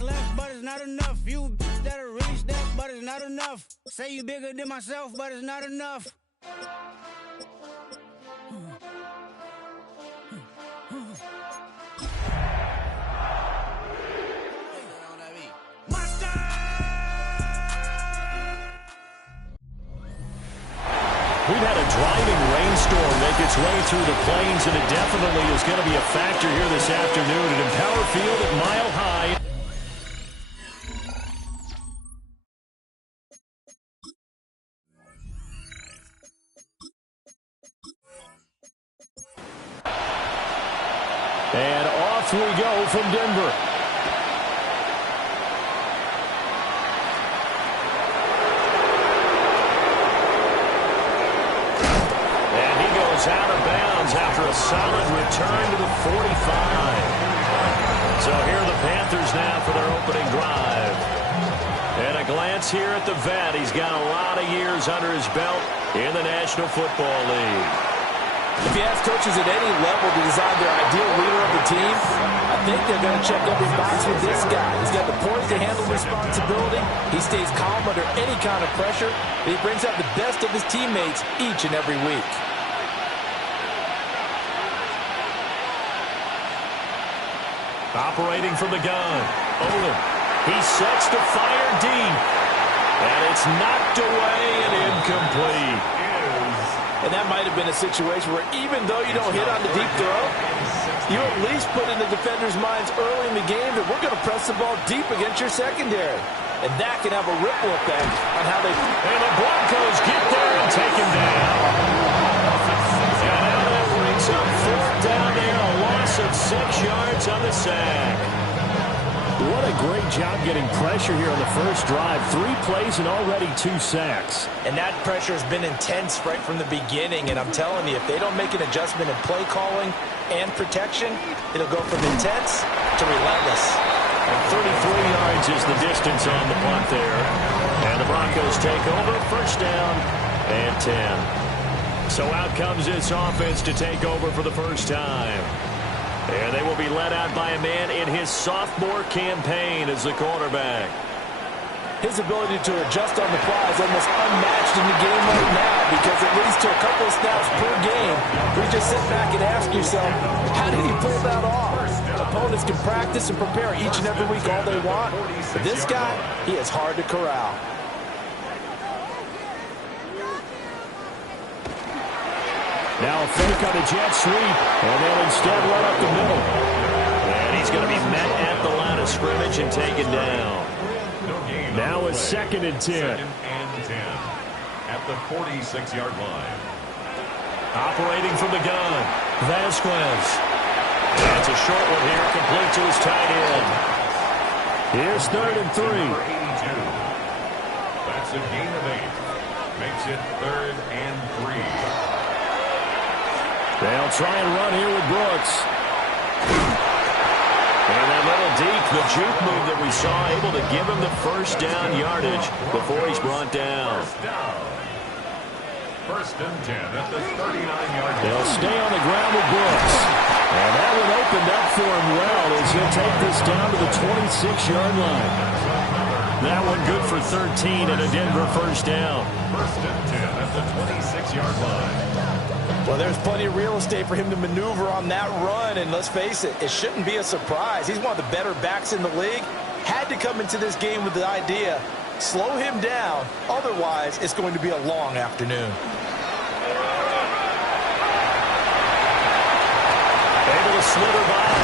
left, but it's not enough. You that'll reach that, but it's not enough. Say you bigger than myself, but it's not enough. We've had a driving rainstorm make its way through the plains, and it definitely is going to be a factor here this afternoon at Empower Field at Mile High. And off we go from Denver. Out of bounds after a solid return to the 45. So here are the Panthers now for their opening drive. And a glance here at the vet. He's got a lot of years under his belt in the National Football League. If you ask coaches at any level to decide their ideal leader of the team, I think they're going to check every box with this guy. He's got the poise to handle responsibility. He stays calm under any kind of pressure. And he brings out the best of his teammates each and every week. Operating from the gun, Olin. He sets to fire deep. And it's knocked away and incomplete. And that might have been a situation where even though you don't hit on the deep throw, you at least put in the defender's minds early in the game that we're going to press the ball deep against your secondary. And that can have a ripple effect on how they... And the Broncos get there and take him down. And now that brings up fourth down there, a loss of 6 yards on the sack. What a great job getting pressure here on the first drive. 3 plays and already 2 sacks. And that pressure has been intense right from the beginning. And I'm telling you, if they don't make an adjustment in play calling and protection, it'll go from intense to relentless. And 33 yards is the distance on the punt there. And the Broncos take over, first down and 10. So out comes this offense to take over for the first time. And they will be led out by a man in his sophomore campaign as the quarterback. His ability to adjust on the fly is almost unmatched in the game right now because it leads to a couple of snaps per game. You just sit back and ask yourself, how did he pull that off? Opponents can practice and prepare each and every week all they want. But this guy, he is hard to corral. Now a fake on a jet sweep, and they'll instead run up the middle. And he's going to be met at the line of scrimmage and taken down. Now a 2nd and 10. 2nd and 10 at the 46-yard line. Operating from the gun, Vasquez. That's a short one here, complete to his tight end. Here's 3rd and 3. Number 82. That's a gain of 8. Makes it 3rd and 3. They'll try and run here with Brooks. And that little deep, the juke move that we saw, able to give him the first down yardage before he's brought down. First and 10 at the 39-yard line. They'll stay on the ground with Brooks. And that one opened up for him well as he'll take this down to the 26-yard line. That one good for 13 and a Denver first down. First and 10 at the 26-yard line. Well, there's plenty of real estate for him to maneuver on that run, and let's face it, it shouldn't be a surprise. He's one of the better backs in the league. Had to come into this game with the idea, slow him down, otherwise it's going to be a long afternoon. Able to slither by,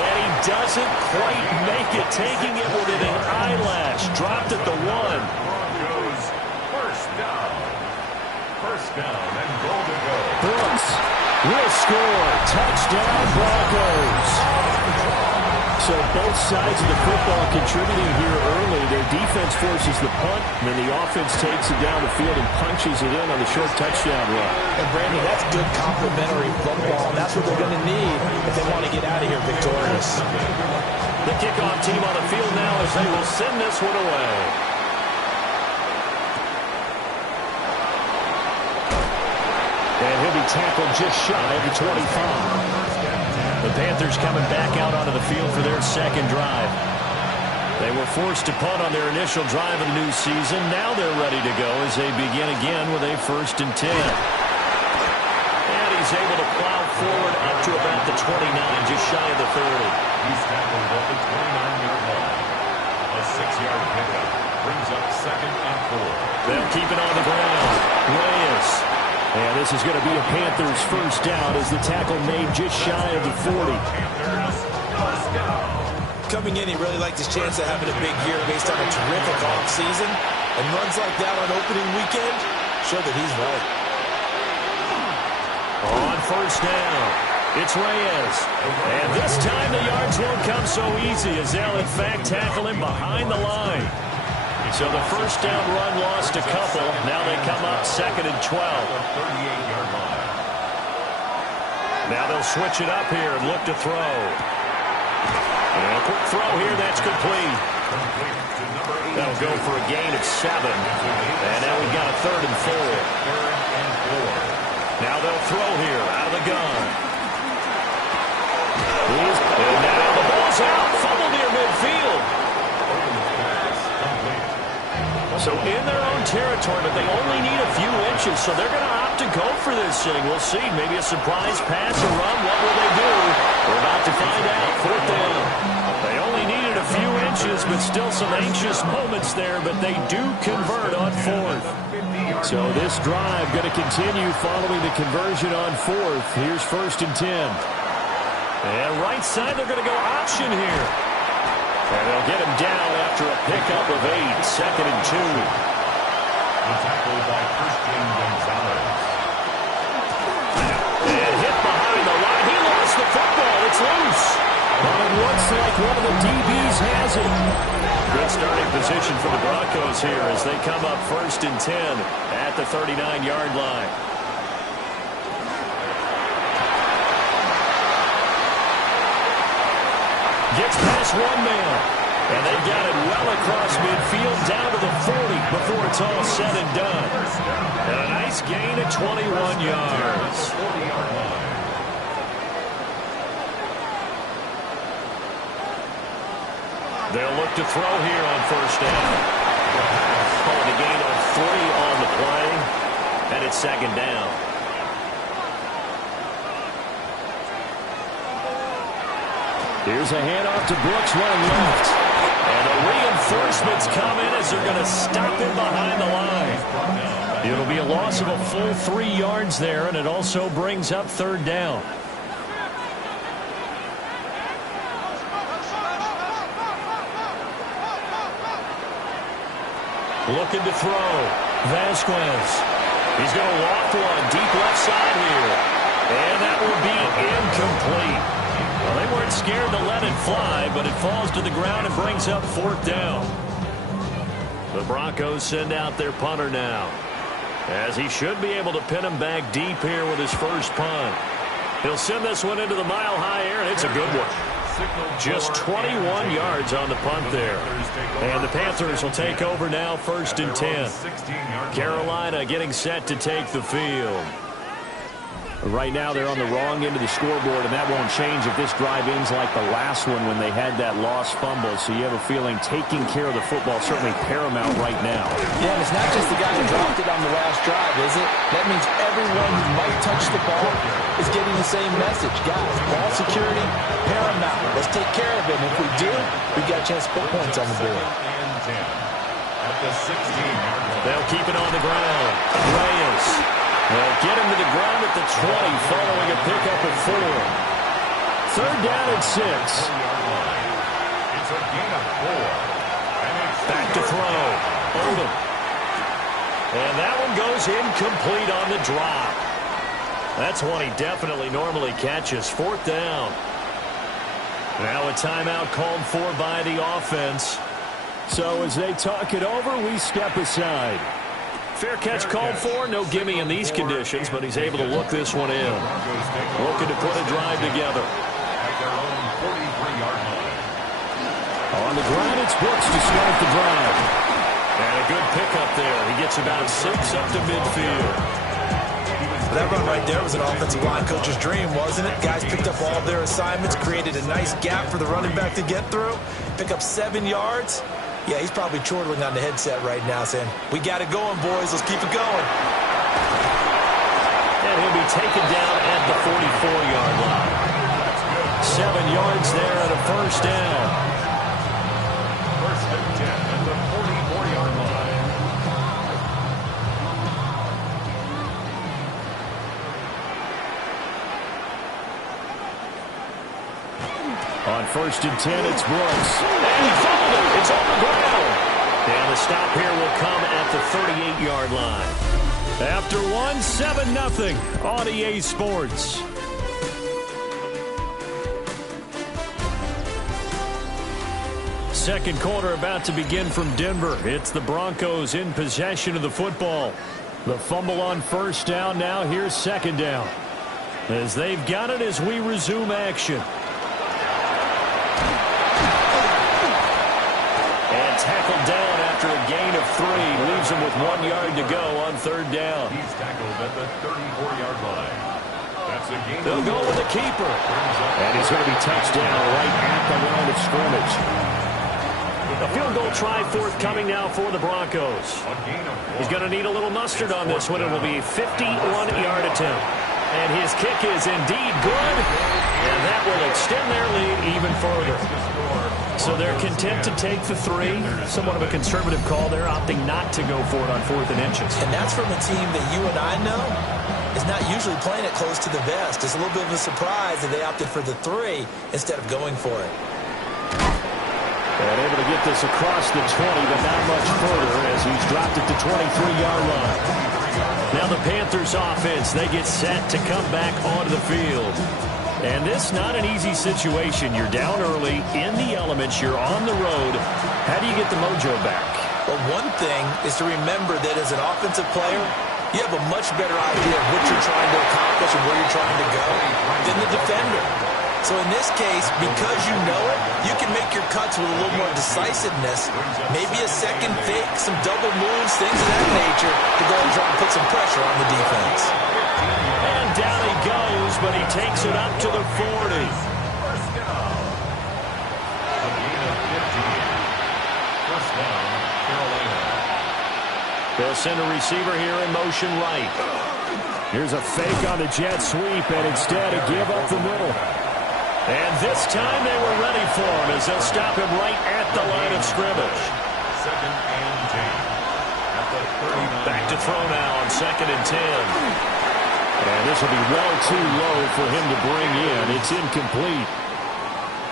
and he doesn't quite make it, taking it within an eyelash. Dropped at the 1. Broncos first down. First down and goal to go. Brooks will score. Touchdown, Broncos. So both sides of the football contributing here early. Their defense forces the punt, and then the offense takes it down the field and punches it in on the short touchdown run. And Brandon, that's good complementary football. That's what they're going to need if they want to get out of here victorious. The kickoff team on the field now as they will send this one away. And he'll be tackled just shy of the 25. The Panthers coming back out onto the field for their second drive. were forced to punt on their initial drive of the new season. Now they're ready to go as they begin again with a 1st and 10. And he's able to plow forward up to about the 29, just shy of the 30. He's tackled at the 29-yard line. A 6-yard pickup brings up 2nd and 4. They'll keep it on the ground. Reyes. And this is going to be a Panthers 1st down as the tackle made just shy of the 40. Panthers 1st down. Coming in, he really liked his chance of having a big year based on a terrific offseason. And runs like that on opening weekend show that he's right. On 1st down, it's Reyes. And this time the yards won't come so easy as they'll in fact tackle him behind the line. So the 1st down run lost a couple. Now they come up 2nd and 12. 38-yard line. Now they'll switch it up here and look to throw. And a quick throw here, that's complete. That'll go for a gain of 7. And now we've got a 3rd and 4. 3rd and 4. Now they'll throw here out of the gun. And now the ball's out. Fumble near midfield. So in their own territory, but they only need a few inches, so they're going to opt to go for this thing. We'll see. Maybe a surprise pass or run. What will they do? We're about to find out. 4th down. They only needed a few inches, but still some anxious moments there, but they do convert on 4th. So this drive going to continue following the conversion on 4th. Here's 1st and 10. And right side, they're going to go option here. And they'll get him down after a pickup of 8, 2nd and 2. The tackle by Christian Gonzalez. And hit behind the line. He lost the football. It's loose. But it looks like one of the DBs has it. Good starting position for the Broncos here as they come up 1st and 10 at the 39-yard line. Gets past one man. And they've got it well across midfield down to the 40 before it's all said and done. And a nice gain of 21 yards. 40-yard line. They'll look to throw here on 1st down. Calling a gain of 3 on the play. And it's 2nd down. Here's a handoff to Brooks running left. And the reinforcements come in as they're going to stop him behind the line. It'll be a loss of a full 3 yards there, and it also brings up 3rd down. Looking to throw. Vasquez. He's going to loft one deep left side here. And that will be incomplete. Well, they weren't scared to let it fly, but it falls to the ground and brings up 4th down. The Broncos send out their punter now, as he should be able to pin him back deep here with his first punt. He'll send this one into the mile-high air, and it's a good one. Just 21 yards on the punt there. And the Panthers will take over now 1st and 10. Carolina getting set to take the field. Right now they're on the wrong end of the scoreboard, and that won't change if this drive ends like the last one when they had that lost fumble. So you have a feeling taking care of the football is certainly paramount right now. Yeah, and it's not just the guy who dropped it on the last drive, is it? That means everyone who might touch the ball is getting the same message. Guys, ball security, paramount. Let's take care of it. And if we do, we've got a chance to put points on the board. At the 16-yard line. They'll keep it on the ground. Reyes. They'll get him to the ground at the 20 following a pickup of 4. 3rd down and 6. It's a gain of 4. Back to throw. Odom. And that one goes incomplete on the drop. That's one he definitely normally catches. 4th down. Now a timeout called for by the offense. So as they talk it over, we step aside. Fair catch called for. No gimme in these conditions, but he's able to look this one in. Looking to put a drive together. At their own 43-yard line. On the ground, it's Brooks to start the drive. And a good pickup there. He gets about 6 up to midfield. That run right there was an offensive line coach's dream, wasn't it? Guys picked up all of their assignments, created a nice gap for the running back to get through, pick up 7 yards. Yeah, he's probably chortling on the headset right now saying, we got it going, boys. Let's keep it going. And he'll be taken down at the 44-yard line. 7 yards there and a first down. First and 10 at the 44-yard line. On first and 10, it's Brooks. And he fouled it. It's on the ground. And the stop here will come at the 38-yard line. After one, 7-0 on EA Sports. Second quarter about to begin from Denver. It's the Broncos in possession of the football. The fumble on first down. Now here's second down. As they've got it as we resume action. And tackled down after a gain of 3. Leaves him with 1 yard to go on third down. He's tackled at the 34-yard line. That's a gain. They'll go with the keeper. And he's going to be touched down right at the line of scrimmage. A field goal try forthcoming now for the Broncos. He's going to need a little mustard on this one. It will be a 51-yard attempt. And his kick is indeed good. And that will extend their lead even further. So they're content to take the 3. Somewhat of a conservative call. They're opting not to go for it on 4th and inches. And that's from a team that you and I know is not usually playing it close to the vest. It's a little bit of a surprise that they opted for the 3 instead of going for it. And able to get this across the 20, but not much further as he's dropped at the 23-yard line. Now the Panthers offense, they get set to come back onto the field. And this not an easy situation. You're down early, in the elements, you're on the road. How do you get the mojo back? Well, one thing is to remember that as an offensive player, you have a much better idea of what you're trying to accomplish and where you're trying to go than the defender. So in this case, because you know it, you can make your cuts with a little more decisiveness, maybe a second fake, some double moves, things of that nature to go and try and put some pressure on the defense. And down he goes, but he takes it up to the 40. First down. A gain of 15. First down, Carolina. They'll send a receiver here in motion right. Here's a fake on the jet sweep, and instead a give up the middle. And this time they were ready for him as they'll stop him right at the line of scrimmage. Second and 10. At the 39. Back to throw now on second and 10. And this will be well too low for him to bring in. It's incomplete.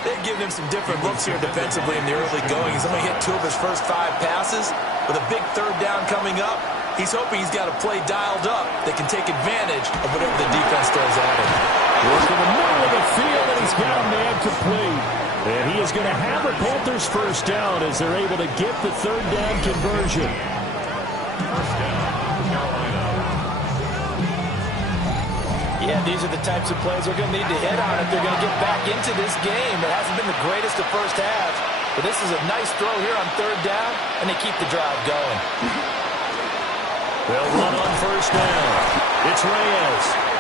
They've given him some different looks here defensively in the early going. He's only hit 2 of his first 5 passes. With a big third down coming up, he's hoping he's got a play dialed up that can take advantage of whatever the defense throws at him. Work in the middle of the field, and he's got a man complete. And he is going to have a Panthers first down as they're able to get the third down conversion. First down, Carolina. Yeah, these are the types of plays they're going to need to hit on if they're going to get back into this game. It hasn't been the greatest of first halves, but this is a nice throw here on third down, and they keep the drive going. They'll run on first down. It's Reyes.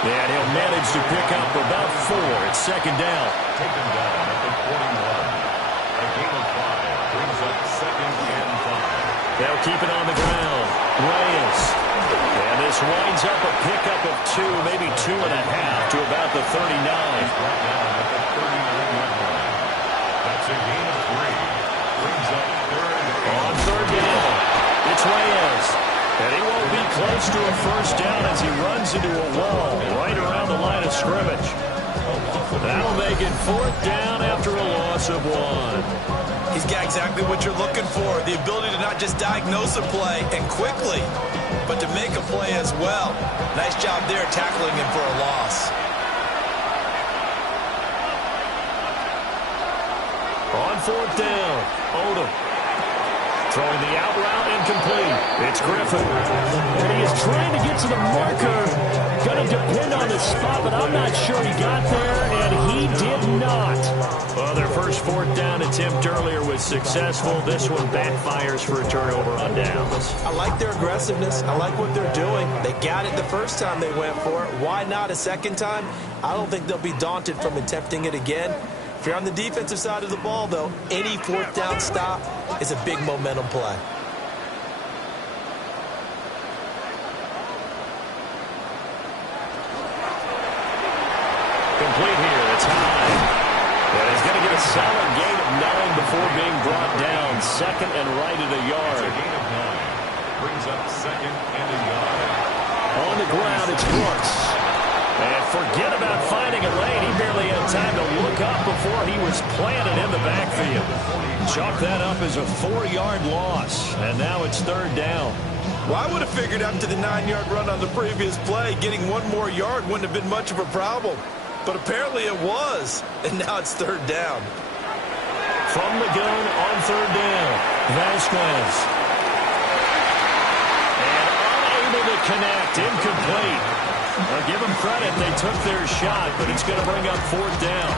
And he'll manage to pick up about 4. It's second down. Taken down at the 41. A gain of 5 brings up second and 5. They'll keep it on the ground. Reyes. And this winds up a pickup of 2, maybe 2.5 to about the 39. Right now at the 39-yard line. That's a gain of 3. Brings up third. On third down, it's Reyes. And he won't be close to a first down as he runs into a wall right around the line of scrimmage. That'll make it 4th down after a loss of 1. He's got exactly what you're looking for, the ability to not just diagnose a play and quickly, but to make a play as well. Nice job there tackling him for a loss. On 4th down, Odom. Throwing the out route incomplete. It's Griffin. And he is trying to get to the marker. Going to depend on the spot, but I'm not sure he got there, and he did not. Well, their first fourth down attempt earlier was successful. This one backfires for a turnover on downs. I like their aggressiveness. I like what they're doing. They got it the first time they went for it. Why not a second time? I don't think they'll be daunted from attempting it again. If you're on the defensive side of the ball, though, any fourth down stop is a big momentum play. Complete here. It's high. And he's going to get a solid gain of 9 before being brought down. Second and right at a yard. That's a gain of 9. Brings up second and a yard. On the ground, it's Brooks. And forget about finding a lane. He barely had time to look up before he was planted in the backfield. Chalk that up as a 4-yard loss. And now it's third down. Well, I would have figured after the 9-yard run on the previous play, getting one more yard wouldn't have been much of a problem. But apparently it was. And now it's third down. From the gun on third down, Vasquez. And unable to connect, incomplete. Well, give them credit, they took their shot, but it's going to bring up fourth down.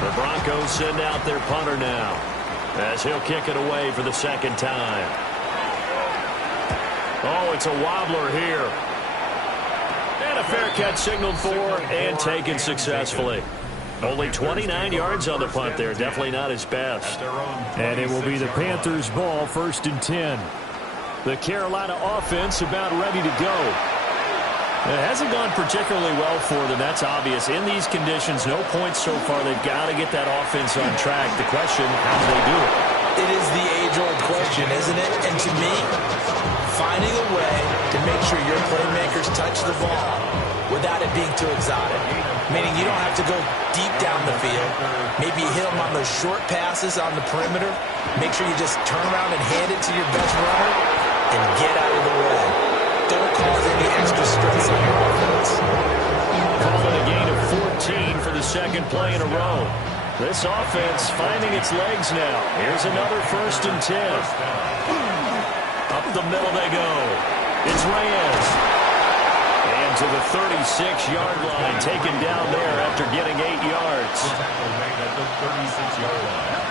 The Broncos send out their punter now, as he'll kick it away for the second time. Oh, it's a wobbler here. And a fair catch signaled for and taken successfully. Only 29 yards on the punt there. Definitely not his best. And it will be the Panthers' ball, 1st and 10. The Carolina offense about ready to go. It hasn't gone particularly well for them. That's obvious. In these conditions, no points so far. They've got to get that offense on track. The question, how do they do it? It is the age-old question, isn't it? And to me, finding a way to make sure your playmakers touch the ball without it being too exotic. Meaning you don't have to go deep down the field. Maybe you hit them on those short passes on the perimeter. Make sure you just turn around and hand it to your best runner and get out of the way. Don't cause any extra stress on your offense. Calling a gain of 14 for the second play in a row. This offense finding its legs now. Here's another 1st and 10. Up the middle they go. It's Reyes. And to the 36-yard line, taken down there after getting 8 yards. Tackle made at the 36-yard line.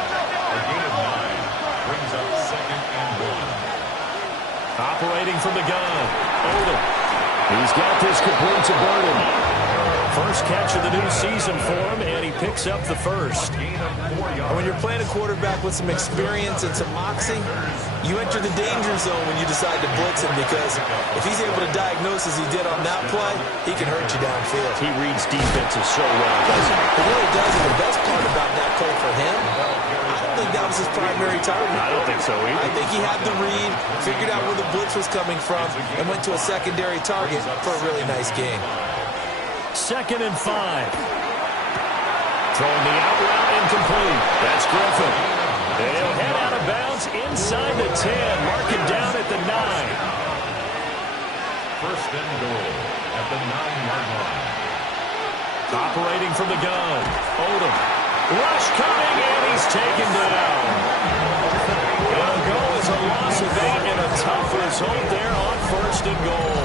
A gain of 9 brings up second and 1. Operating from the gun. Odom. He's got this complete to Burden. First catch of the new season for him, and he picks up the first. And when you're playing a quarterback with some experience and some moxie, you enter the danger zone when you decide to blitz him, because if he's able to diagnose as he did on that play, he can hurt you downfield. He reads defenses so well, doesn't he? He really does, and the best part about that play for him, I don't think that was his primary target. I don't think so either. I think he had the read, figured out where the blitz was coming from, and went to a secondary target for a really nice game. 2nd and 5. Throwing the out route incomplete. That's Griffin. And he'll head out of bounds inside the 10. Mark him down at the 9. First and goal at the 9-yard line. Operating from the gun. Odom. Rush coming, and he's taken down. And a goal is a loss of 8 and a tough result there on 1st and goal.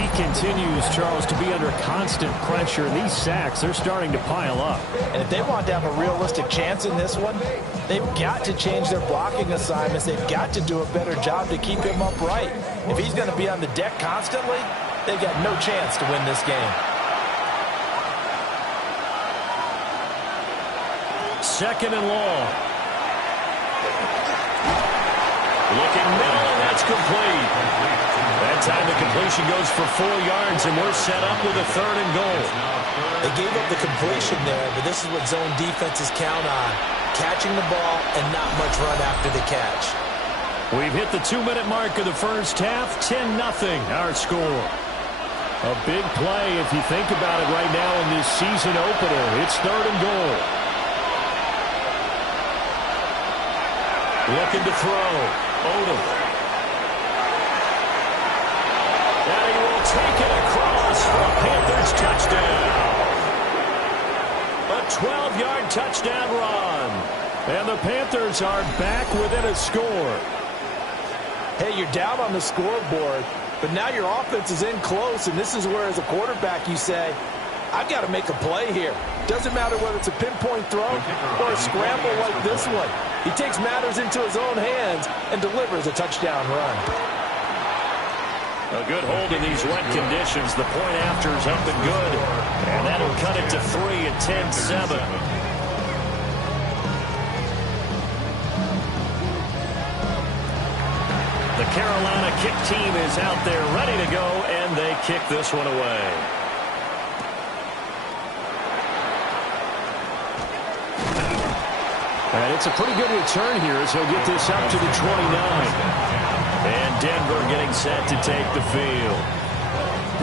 He continues, Charles, to be under constant pressure. These sacks, they're starting to pile up. And if they want to have a realistic chance in this one, they've got to change their blocking assignments. They've got to do a better job to keep him upright. If he's going to be on the deck constantly, they've got no chance to win this game. 2nd and long. Looking middle, and that's complete. That time the completion goes for 4 yards, and we're set up with a 3rd and goal. They gave up the completion there, but this is what zone defenses count on. Catching the ball and not much run after the catch. We've hit the 2-minute mark of the first half. 10-0 our score. A big play if you think about it right now in this season opener. It's 3rd and goal. Looking to throw. Odom. And he will take it across for a Panthers touchdown. A 12-yard touchdown run. And the Panthers are back within a score. Hey, you're down on the scoreboard, but now your offense is in close, and this is where, as a quarterback, you say, I've got to make a play here. Doesn't matter whether it's a pinpoint throw or a scramble like this one. He takes matters into his own hands and delivers a touchdown run. A good hold in these wet conditions. The point after is up and good. And that'll cut it to 3 at 10-7. The Carolina kick team is out there ready to go, and they kick this one away. And it's a pretty good return here as he'll get this up to the 29. And Denver getting set to take the field.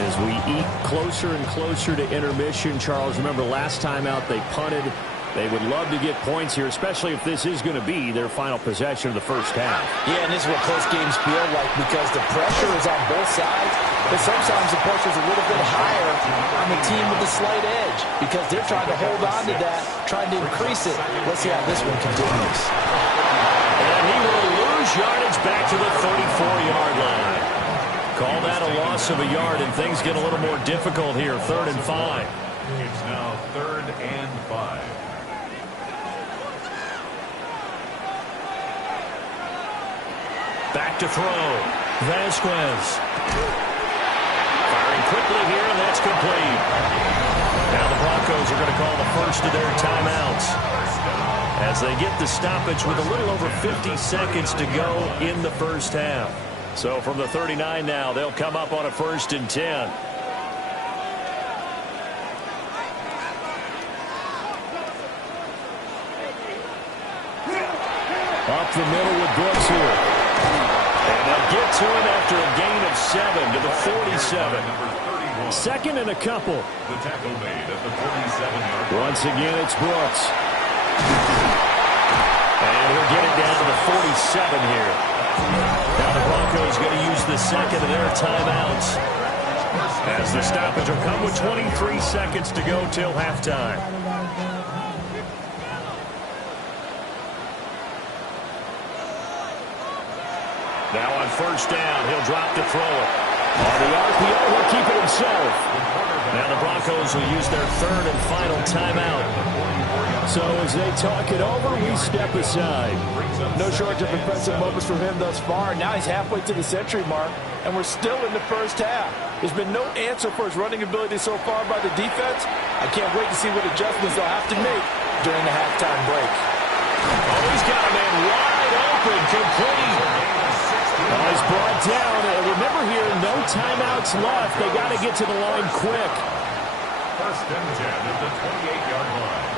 As we eat closer and closer to intermission, Charles, remember last time out they punted. They would love to get points here, especially if this is going to be their final possession of the first half. Yeah, and this is what close games feel like because the pressure is on both sides, but sometimes the pressure is a little bit higher on the team with the slight edge because they're trying to hold on to that, trying to increase it. Let's see how this one continues. And he will lose yardage back to the 34-yard line. Call that a loss of a yard, and things get a little more difficult here. 3rd and 5. It's now 3rd and 5. Back to throw. Vasquez. Firing quickly here, and that's complete. Now the Broncos are going to call the first of their timeouts as they get the stoppage with a little over 50 seconds to go in the first half. So from the 39 now, they'll come up on a 1st and 10. Up the middle with Brooks here. And they'll get to him after a gain of 7 to the 47. 2nd and a couple. The tackle made at the 47-yard line. Once again, it's Brooks. And he'll get it down to the 47 here. Now the Broncos going to use the 2nd of their timeouts as the stoppage will come with 23 seconds to go till halftime. Now on 1st down, he'll drop to throw it. On the RPO, he'll keep it himself. Now the Broncos will use their 3rd and final timeout. So as they talk it over, we step aside. No shortage of impressive moments from him thus far. Now he's halfway to the century mark, and we're still in the first half. There's been no answer for his running ability so far by the defense. I can't wait to see what adjustments they'll have to make during the halftime break. Oh, he's got a man wide open, complete. He's brought down. And remember here, no timeouts left. They got to get to the line quick. 1st and 10 at the 28-yard line.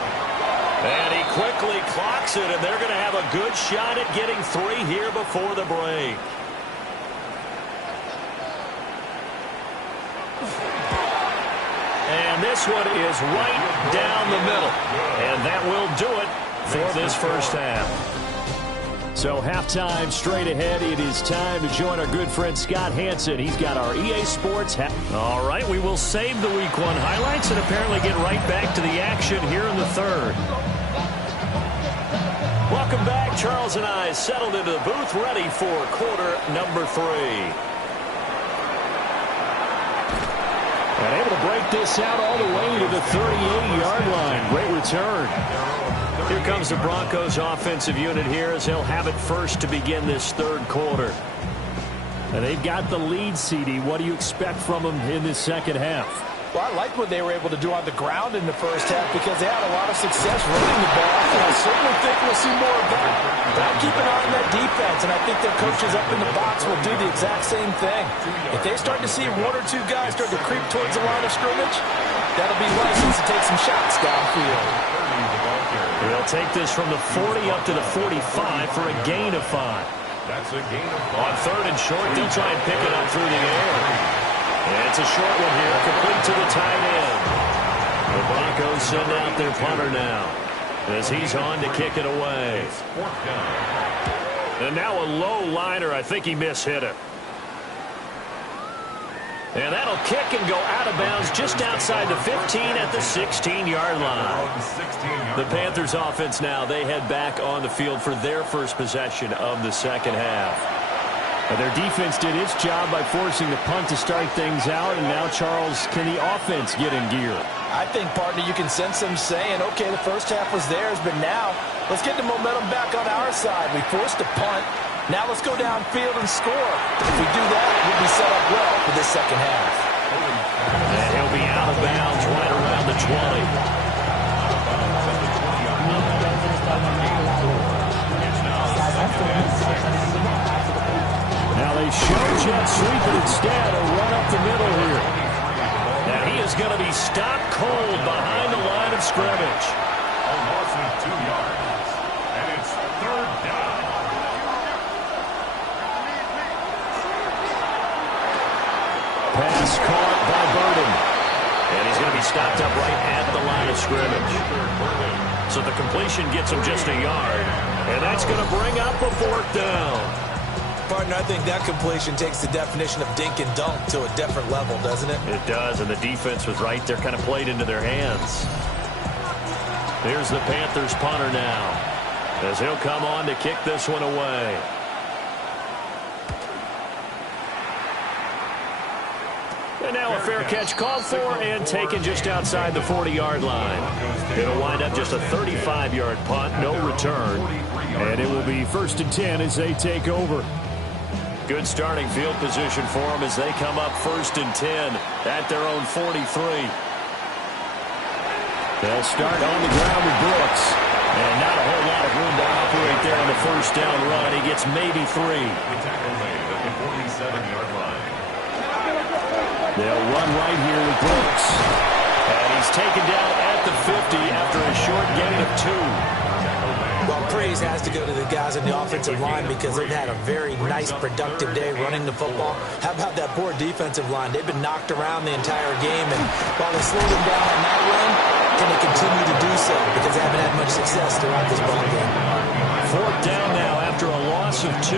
And he quickly clocks it, and they're going to have a good shot at getting 3 here before the break. And this one is right down the middle. And that will do it for this first half. So halftime straight ahead. It is time to join our good friend Scott Hansen. He's got our EA Sports. All right, we will save the Week 1 highlights and apparently get right back to the action here in the 3rd. Welcome back. Charles and I settled into the booth ready for quarter number 3. And able to break this out all the way to the 38-yard line. Great return. Here comes the Broncos offensive unit here as they'll have it first to begin this 3rd quarter. And they've got the lead, CD. What do you expect from them in this 2nd half? Well, I like what they were able to do on the ground in the first half because they had a lot of success running the ball, and I certainly think we'll see more of that. But I'll keep an eye on that defense, and I think their coaches up in the box will do the exact same thing. If they start to see 1 or 2 guys start to creep towards the line of scrimmage, that'll be license to take some shots downfield. They'll take this from the 40 up to the 45 for a gain of 5. That's a gain of 5. On 3rd and short, they'll try and pick it up through the air. And it's a short one here, complete to the tight end. The Broncos send out their punter now as he's on to kick it away. And now a low liner. I think he mishit it. And that'll kick and go out of bounds just outside the 15 at the 16-yard line. The Panthers offense now, they head back on the field for their first possession of the second half. And their defense did its job by forcing the punt to start things out. And now, Charles, can the offense get in gear? I think, partner, you can sense them saying, okay, the first half was theirs, but now let's get the momentum back on our side. We forced a punt. Now let's go downfield and score. If we do that, we'll be set up well for this second half. And he'll be out of bounds right around the 20. Now they show jet sweep, but instead a run up the middle here. And he is going to be stopped cold behind the line of scrimmage. A loss of 2 yards. And it's third down. Pass caught by Burden. And he's going to be stopped up right at the line of scrimmage. So the completion gets him just a yard. And that's going to bring up a fourth down. Partner, I think that completion takes the definition of dink and dunk to a different level, doesn't it? It does, and the defense was right there, kind of played into their hands. Here's the Panthers punter now, as he'll come on to kick this one away. And now a fair catch called for and taken just outside the 40-yard line. It'll wind up just a 35-yard punt, no return. And it will be 1st and 10 as they take over. Good starting field position for them as they come up 1st and 10 at their own 43. They'll start on the ground with Brooks. And not a whole lot of room to operate there on the first down run. He gets maybe 3. The tackle made at the 47-yard line. They'll run right here with Brooks. And he's taken down at the 50 after a short gain of 2. Well, praise has to go to the guys on the offensive line because they've had a very nice, productive day running the football. How about that poor defensive line? They've been knocked around the entire game, and while they slowed them down on that run, can they continue to do so because they haven't had much success throughout this ball game. Fourth down now after a loss of 2.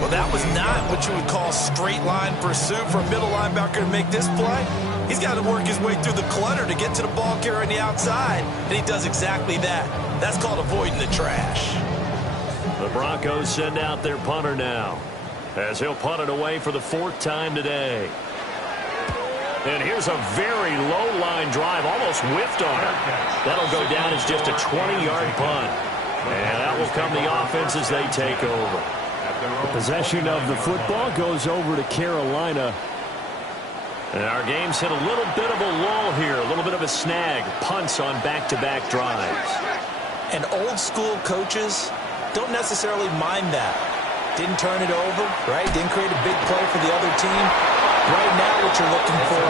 Well, that was not what you would call straight line pursuit for a middle linebacker to make this play. He's got to work his way through the clutter to get to the ball carrier on the outside, and he does exactly that. That's called avoiding the trash. The Broncos send out their punter now, as he'll punt it away for the 4th time today. And here's a very low line drive, almost whiffed on it. That'll go down as just a 20-yard punt. And that will come the offense as they take over. The possession of the football goes over to Carolina. And our game's hit a little bit of a lull here, a little bit of a snag. Punts on back-to-back drives. And old-school coaches don't necessarily mind that. Didn't turn it over, right? Didn't create a big play for the other team. Right now what you're looking for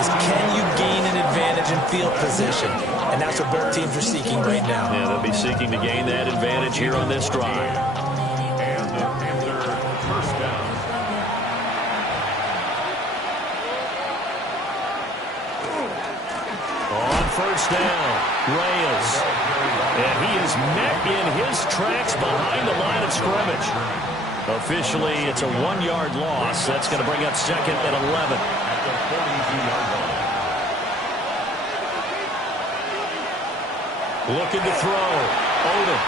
is can you gain an advantage in field position? And that's what both teams are seeking right now. Yeah, they'll be seeking to gain that advantage here on this drive. And the Panther first down. On first down, Reyes. And he is met in his tracks behind the line of scrimmage. Officially, it's a 1-yard loss. That's going to bring up 2nd and 11. At the 42-yard line. Looking to throw. Odom.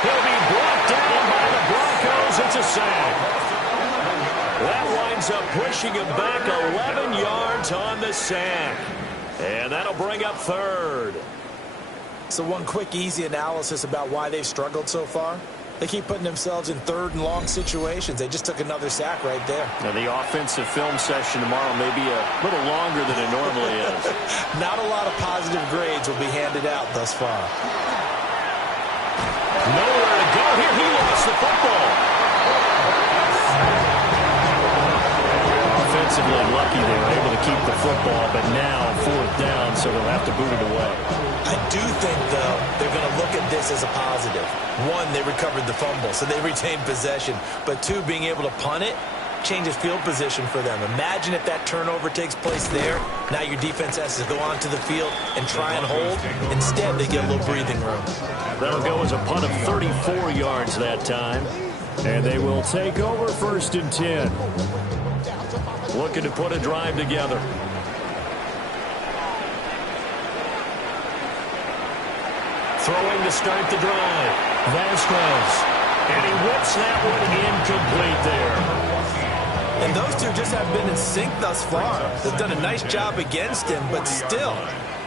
He'll be brought down by the Broncos. It's a sack. That winds up pushing him back 11 yards on the sack. And that'll bring up 3rd. So one quick, easy analysis about why they've struggled so far. They keep putting themselves in 3rd and long situations. They just took another sack right there. Now, the offensive film session tomorrow may be a little longer than it normally is. Not a lot of positive grades will be handed out thus far. Nowhere to go here. He lost the football. Offensively lucky they were able to keep the football, but now 4th down, so they'll have to boot it away. I do think, though, they're going to look at this as a positive. 1, they recovered the fumble, so they retained possession. But 2, being able to punt it changes field position for them. Imagine if that turnover takes place there. Now your defense has to go onto the field and try and hold. Instead, they get a little breathing room. That'll go as a punt of 34 yards that time. And they will take over 1st and 10. looking to put a drive together. Throwing to start the drive. Vasquez. And he whips that one incomplete there. And those two just have been in sync thus far. They've done a nice job against him, but still,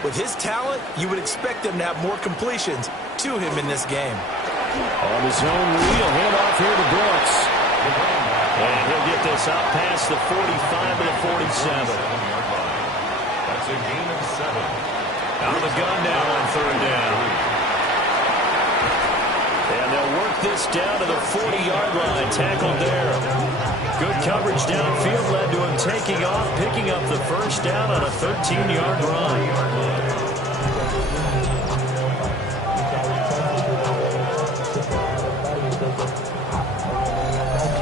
with his talent, you would expect him to have more completions to him in this game. On his own wheel, hand off here to Brooks. And he'll get this up past the 45 to the 47. That's a gain of 7. Out of the gun now on third down. And they'll work this down to the 40-yard line, tackled there. Good coverage downfield led to him taking off, picking up the first down on a 13-yard run.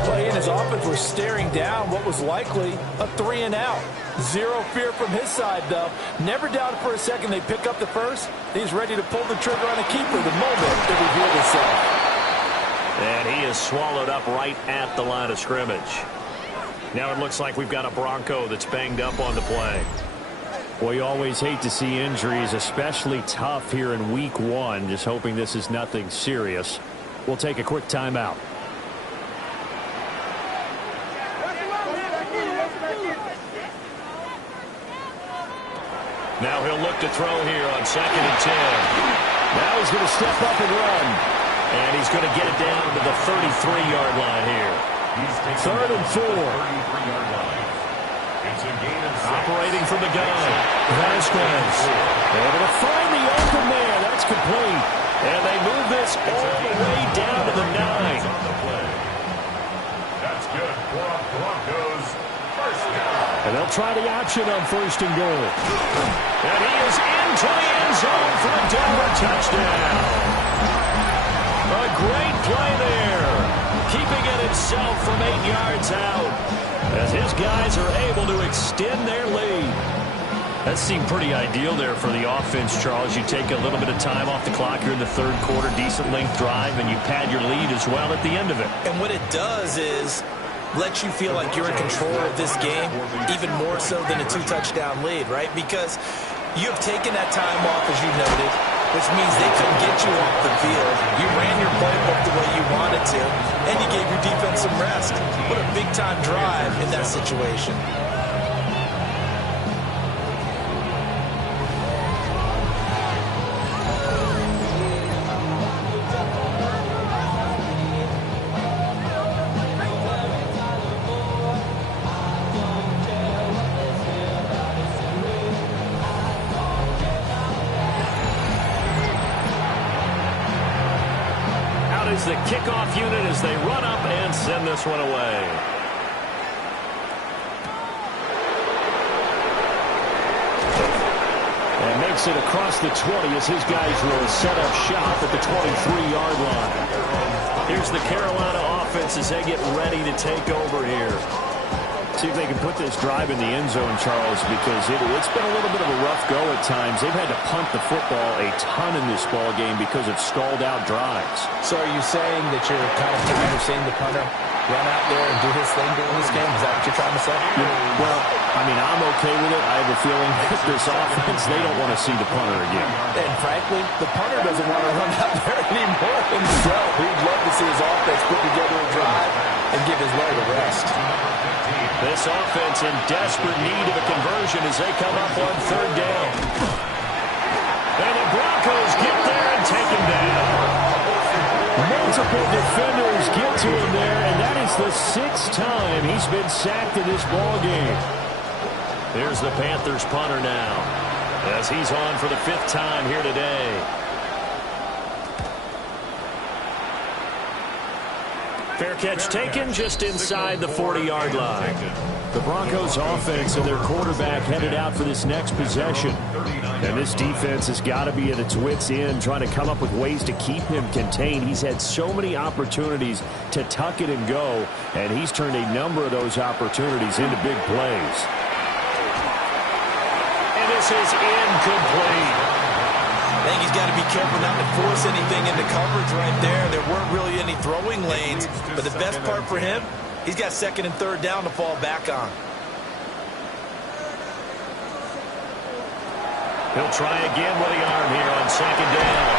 Play in his offense were staring down what was likely a 3-and-out. Zero fear from his side, though. Never doubted for a second they pick up the first. He's ready to pull the trigger on a keeper the moment it revealed itself. And he is swallowed up right at the line of scrimmage. Now it looks like we've got a Bronco that's banged up on the play. Well, you always hate to see injuries, especially tough here in week 1. Just hoping this is nothing serious. We'll take a quick timeout. Now he'll look to throw here on 2nd and 10. Now he's going to step up and run. And he's going to get it down to the 33-yard line here. He's 3rd and 4. 33-yard line. It's a gain of 6. Operating from the gun. Vasquez. Able to find the open man. That's complete. And they move this all the way down to the 9. That's good for Broncos. First down. And they'll try the option on 1st and goal. And he is into the end zone for a Denver touchdown. A great play there. Keeping it himself from 8 yards out. As his guys are able to extend their lead. That seemed pretty ideal there for the offense, Charles. You take a little bit of time off the clock here in the 3rd quarter, decent length drive, and you pad your lead as well at the end of it. And what it does is let you feel like you're in control of this game, even more so than a 2-touchdown lead, right? Because you have taken that time off, as you noted, which means they couldn't get you off the field. You ran your playbook the way you wanted to, and you gave your defense some rest. What a big-time drive in that situation. The kickoff unit as they run up and send this one away. And makes it across the 20 as his guys will set up shop at the 23-yard line. Here's the Carolina offense as they get ready to take over here. See if they can put this drive in the end zone, Charles, because it's been a little bit of a rough go at times. They've had to punt the football a ton in this ball game because of stalled-out drives. So are you saying that you're kind of tired of seeing the punter run out there and do his thing during this game? Is that what you're trying to say? Yeah, well, I mean, I'm okay with it. I have a feeling that this offense, they don't want to see the punter again. And frankly, the punter doesn't want to run out there anymore himself. He'd love to see his offense put together a drive and give his leg a rest. This offense in desperate need of a conversion as they come up on 3rd down. And the Broncos get there and take him down. Multiple defenders get to him there, and that is the 6th time he's been sacked in this ball game. Here's the Panthers punter now as he's on for the 5th time here today. Fair catch taken just inside the 40-yard line. The Broncos offense and their quarterback headed out for this next possession. And this defense has got to be at its wits' end, trying to come up with ways to keep him contained. He's had so many opportunities to tuck it and go, and he's turned a number of those opportunities into big plays. And this is incomplete. I think he's got to be careful not to force anything into coverage right there. There weren't really any throwing lanes, but the best part for him, he's got 2nd and 3rd down to fall back on. He'll try again with the arm here on second down.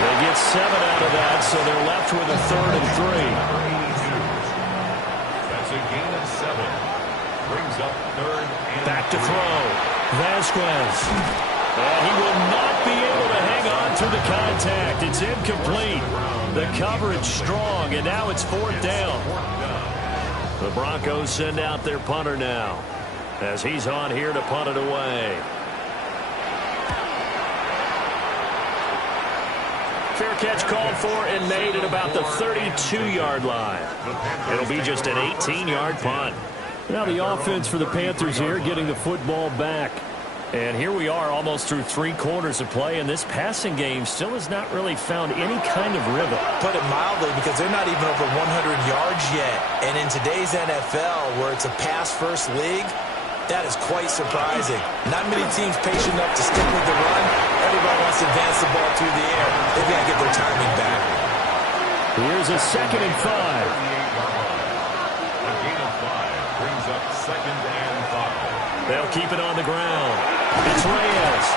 They get 7 out of that, so they're left with a 3rd and 3. That's a gain of 7. Brings up 3rd and back to throw. Vasquez. He will not be able to hang on through the contact. It's incomplete. The coverage strong, and now it's 4th down. The Broncos send out their punter now, as he's on here to punt it away. Fair catch called for and made at about the 32-yard line. It'll be just an 18-yard punt. Now the offense for the Panthers here getting the football back. And here we are almost through 3 quarters of play, and this passing game still has not really found any kind of rhythm. Put it mildly, because they're not even over 100 yards yet. And in today's NFL, where it's a pass-first league, that is quite surprising. Not many teams patient enough to stick with the run. Everybody wants to advance the ball through the air. They've got to get their timing back. Here's a 2nd and 5. a gain of 5 brings up 2nd and 5. They'll keep it on the ground. It's Reyes.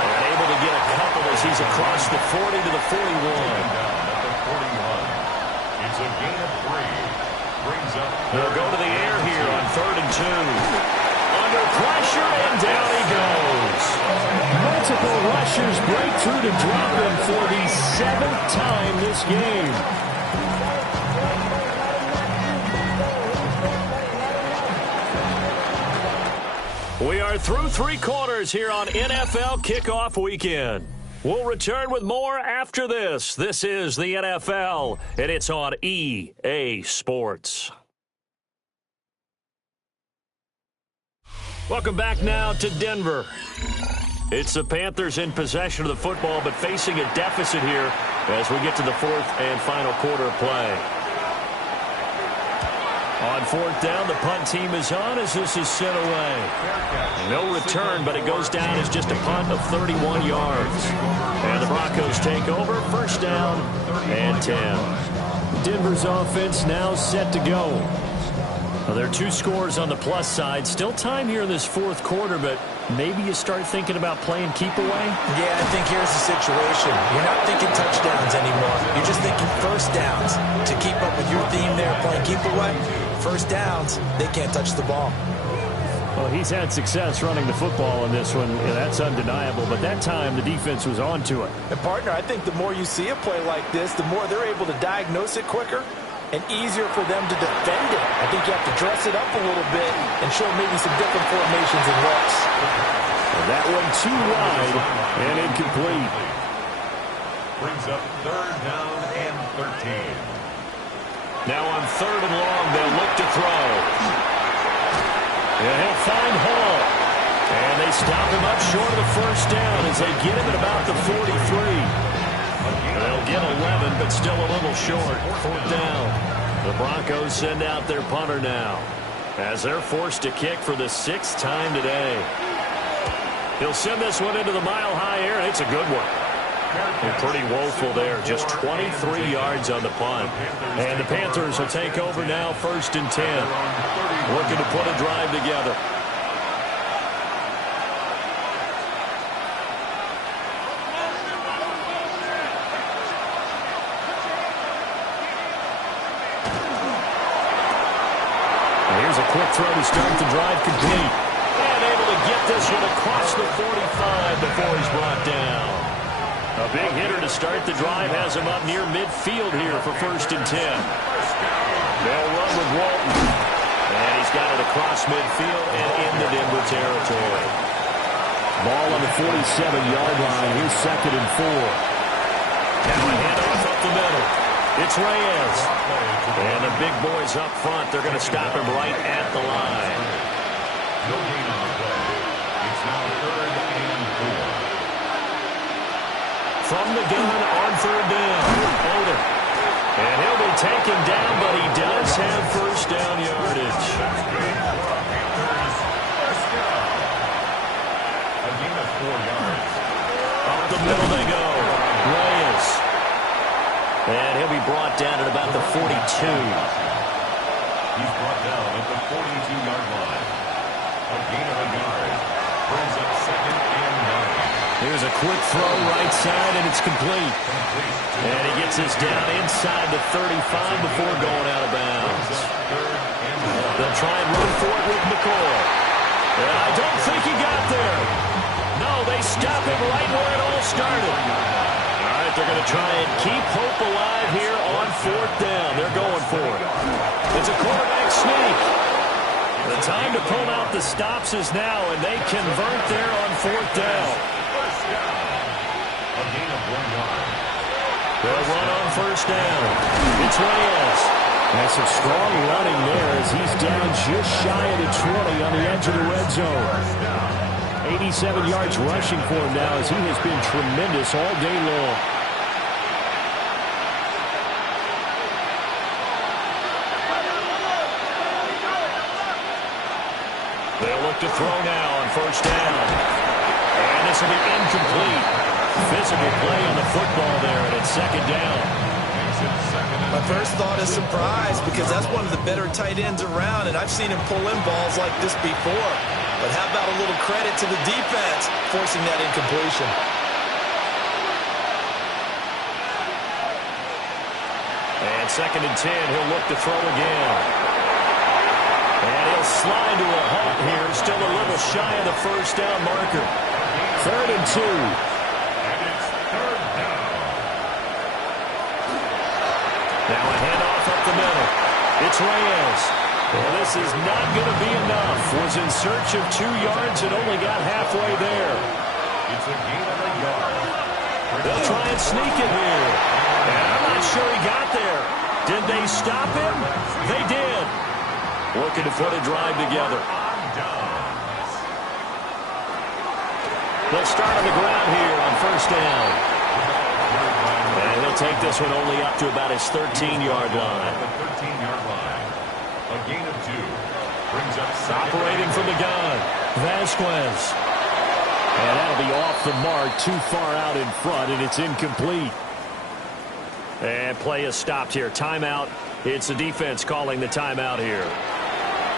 And able to get a couple as he's across the 40 to the 41. Down at the 41. It's a gain of 3. Brings up. They'll go to the air here on 3rd and 2. Under pressure, and down he goes. Multiple rushers break through to drop him for the 7th time this game. We are through 3 quarters here on NFL Kickoff Weekend. We'll return with more after this. This is the NFL, and it's on EA Sports. Welcome back now to Denver. It's the Panthers in possession of the football, but facing a deficit here as we get to the 4th and final quarter of play. On 4th down, the punt team is on as this is sent away. No return, but it goes down as just a punt of 31 yards. And the Broncos take over, 1st down and 10. Denver's offense now set to go. Well, there are 2 scores on the plus side. Still time here in this 4th quarter, but maybe you start thinking about playing keep away? Yeah, I think here's the situation. You're not thinking touchdowns anymore. You're just thinking 1st downs. To keep up with your theme there, playing keep away, 1st downs, they can't touch the ball. Well, he's had success running the football in this one. Yeah, that's undeniable, but that time the defense was on to it. And, partner, I think the more you see a play like this, the more they're able to diagnose it quicker and easier for them to defend it. I think you have to dress it up a little bit and show maybe some different formations and looks. And that one too wide and incomplete. Brings up 3rd down and 13. Now on 3rd and long, they'll look to throw. And he'll find Hall. And they stop him up short of the 1st down as they get him at about the 43. They'll get 11, but still a little short. 4th down. The Broncos send out their punter now as they're forced to kick for the 6th time today. He'll send this one into the mile-high air, and it's a good one. And pretty woeful there. Just 23 yards on the punt. And the Panthers will take over now, 1st and 10. Looking to put a drive together. Here's a quick throw to start the drive complete. And able to get this one across the 45 before he's brought down. A big hitter to start the drive has him up near midfield here for 1st and 10. They'll run with Walton. And he's got it across midfield and into Denver territory. Ball on the 47-yard line. Here's 2nd and 4. Now a handoff up the middle. It's Reyes. And the big boys up front, they're going to stop him right at the line. No gain on the play. It's now 3rd and 4. From the gun on 3rd down. Odom. And he'll be taken down, but he does have 1st down yardage. A gain of 4 yards. Up the middle they go. Reyes. And he'll be brought down at about the 42. He's brought down at the 42-yard line. A gain of 1 yard. Brings up second and 9. Here's a quick throw right side, and it's complete. And he gets this down inside the 35 before going out of bounds. They'll try and run for it with McCoy. And I don't think he got there. No, they stop him right where it all started. All right, they're going to try and keep hope alive here on 4th down. They're going for it. It's a quarterback sneak. The time to pull out the stops is now, and they convert there on 4th down. A gain of 1 yard. They'll run on 1st down. It's Reyes. That's some strong running there as he's down just shy of the 20 on the edge of the red zone. 87 yards rushing for him now as he has been tremendous all day long. They'll look to throw now on 1st down. And this will be incomplete. Physical play on the football there, and it's 2nd down. My first thought is surprise because that's one of the better tight ends around, and I've seen him pull in balls like this before. But how about a little credit to the defense forcing that incompletion? And 2nd and 10, he'll look to throw again. And he'll slide to a halt here, still a little shy of the 1st down marker. 3rd and 2. And it's 3rd down. Now a handoff up the middle. It's Reyes. Well, this is not going to be enough. Was in search of 2 yards and only got halfway there. It's a gain of a yard. They'll try and sneak it here. And I'm not sure he got there. Did they stop him? They did. Looking to put a drive together. They'll start on the ground here on 1st down. And he'll take this one only up to about his 13-yard line. The 13-yard line. A gain of 2. Brings up Operating from the gun, Vasquez. And that'll be off the mark, too far out in front, and it's incomplete. And play is stopped here. Timeout. It's the defense calling the timeout here.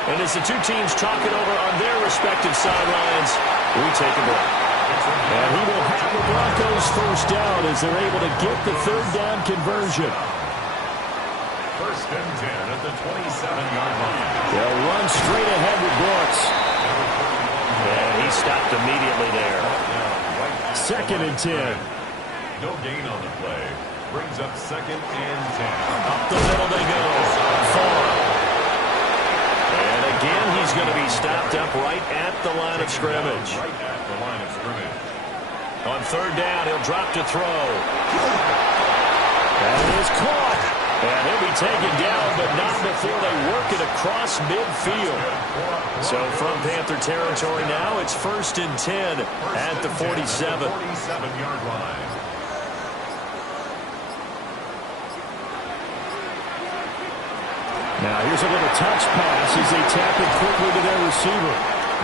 And as the two teams talk it over on their respective sidelines, we take a break. And he will have the Broncos 1st down as they're able to get the 3rd down conversion. 1st and 10 at the 27-yard line. They'll run straight ahead with Brooks. And he stopped immediately there. 2nd and 10. No gain on the play. Brings up 2nd and 10. Up the middle they go. Far. And again, he's going to be stopped up right at the line of scrimmage. Right at the line of scrimmage. On 3rd down, he'll drop to throw. And it is caught. And he'll be taken down, but not before they work it across midfield. So from Panther territory now, it's 1st and 10 at the 47. 47-yard line. Now here's a little touch pass as they tap it quickly to their receiver.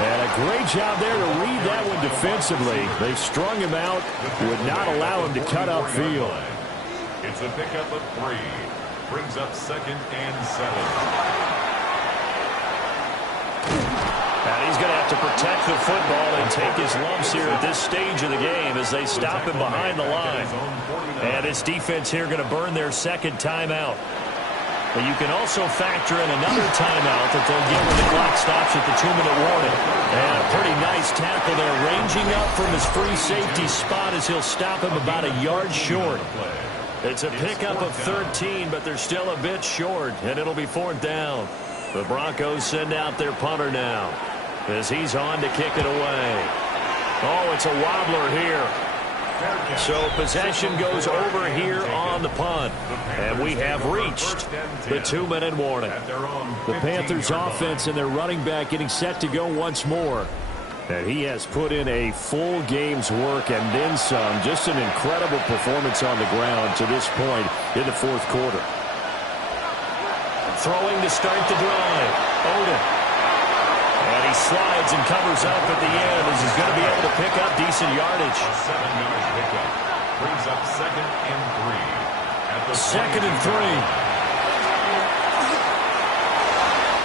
And a great job there to read that one defensively. They strung him out, would not allow him to cut upfield. It's a pickup of 3. Brings up 2nd and 7. And he's going to have to protect the football and take his lumps here at this stage of the game as they stop him behind the line. And his defense here going to burn their 2nd timeout. But you can also factor in another timeout that they'll get when the clock stops at the 2-minute warning. And a pretty nice tackle there, ranging up from his free safety spot as he'll stop him about a yard short. It's a pickup of 13, but they're still a bit short, and it'll be 4th down. The Broncos send out their punter now as he's on to kick it away. Oh, it's a wobbler here. So possession goes over here on the punt. And we have reached the 2-minute warning. The Panthers offense and their running back getting set to go once more. And he has put in a full game's work and then some. Just an incredible performance on the ground to this point in the 4th quarter. Throwing to start the drive. Odom. And he slides and covers up at the end as he's going to be able to pick up decent yardage. 7-yard pickup. Brings up 2nd and 3. At the 2nd and 3.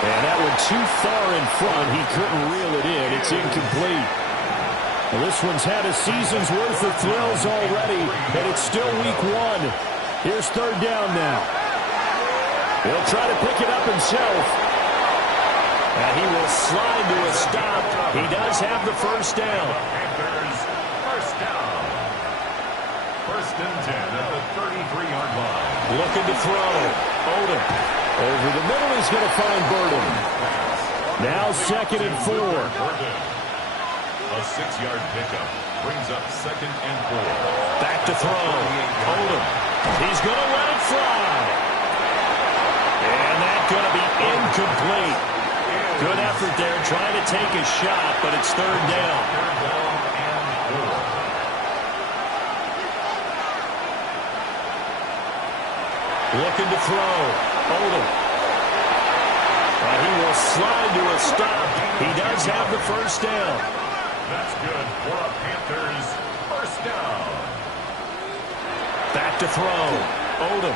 And that one too far in front. He couldn't reel it in. It's incomplete. Well, this one's had a season's worth of thrills already, and it's still week one. Here's third down now. He'll try to pick it up himself. And he will slide to a stop. He does have the first down. Panthers, first down. First and 10 at the 33-yard line. Looking to throw. Odom. Over the middle, he's going to find Burden. Now 2nd and 4. A 6-yard pickup brings up 2nd and 4. Back to throw. Odom. He's going to let it fly. And that's going to be incomplete. Good effort there trying to take a shot, but it's third down. Third down and 4. Looking to throw. Odom. And he will slide to a stop. He does have the first down. That's good for a Panthers first down. Back to throw. Odom.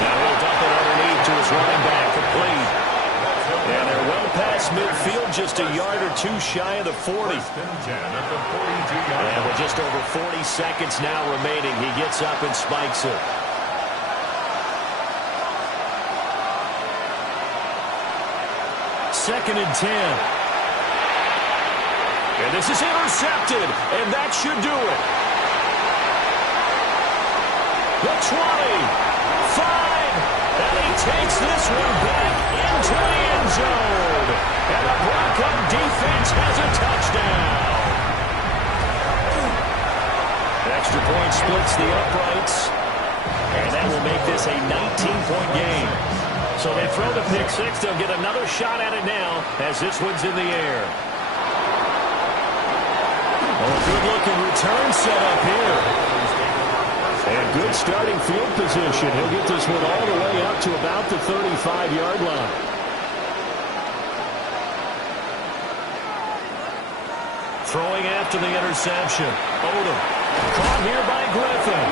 Now he'll dump it underneath to his running back. Complete. And they're well past midfield, just a yard or two shy of the 40. First and 10 at the 42-yard line. And with just over 40 seconds now remaining, he gets up and spikes it. Second and 10. And this is intercepted, and that should do it. The 20, 5, and he takes this one back into the end zone. And the Bronco defense has a touchdown. Extra point splits the uprights, and that will make this a 19-point game. So they throw the pick six. They'll get another shot at it now as this one's in the air. Oh, good-looking return set up here. And good starting field position. He'll get this one all the way up to about the 35-yard line. Throwing after the interception. Odom. Caught here by Griffin.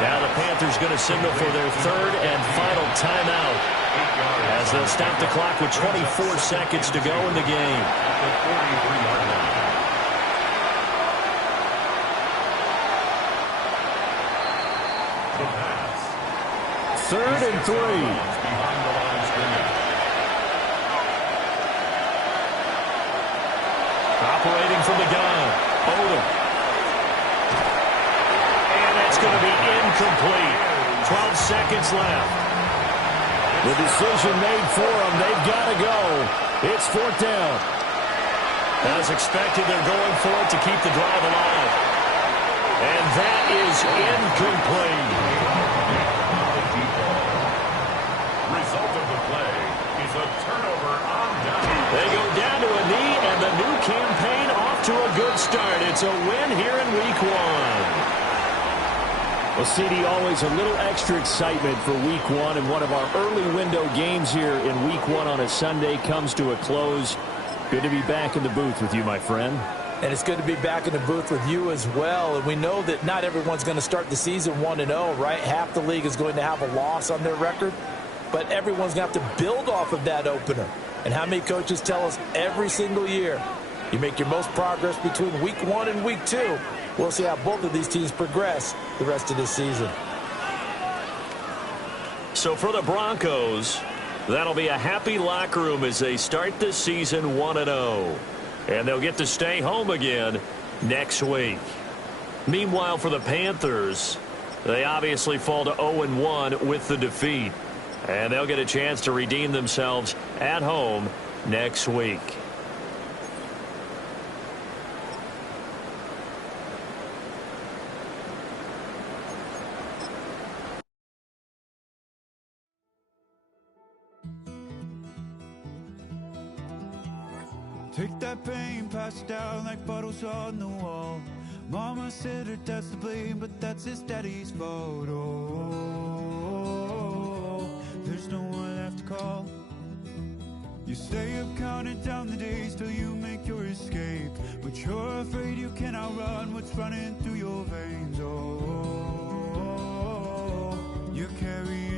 Now the Panthers going to signal for their third and final timeout as they'll stop the clock with 24 seconds to go in the game. The 43-yard line. The pass. Third and 3. Behind the line of scrimmage. Operating from the gun. Odom. And that's going to be incomplete. 12 seconds left. The decision made for them. They've got to go. It's fourth down. As expected, they're going for it to keep the drive alive. And that is incomplete. Result of the play is a turnover on down. They go down to a knee, and the new campaign off to a good start. It's a win here in week one. Well, CD, always a little extra excitement for week one, and one of our early window games here in week one on a Sunday comes to a close. Good to be back in the booth with you, my friend. And it's good to be back in the booth with you as well. And we know that not everyone's going to start the season 1-0, right? Half the league is going to have a loss on their record. But everyone's going to have to build off of that opener. And how many coaches tell us every single year, you make your most progress between week one and week two. We'll see how both of these teams progress the rest of this season. So for the Broncos, that'll be a happy locker room as they start this season 1-0. And they'll get to stay home again next week. Meanwhile, for the Panthers, they obviously fall to 0-1 with the defeat. And they'll get a chance to redeem themselves at home next week. Take that pain, pass it down like bottles on the wall. Mama said her dad's to blame, but that's his daddy's fault. Oh, there's no one left to call. You stay up counting down the days till you make your escape, but you're afraid you can outrun what's running through your veins. Oh, you carry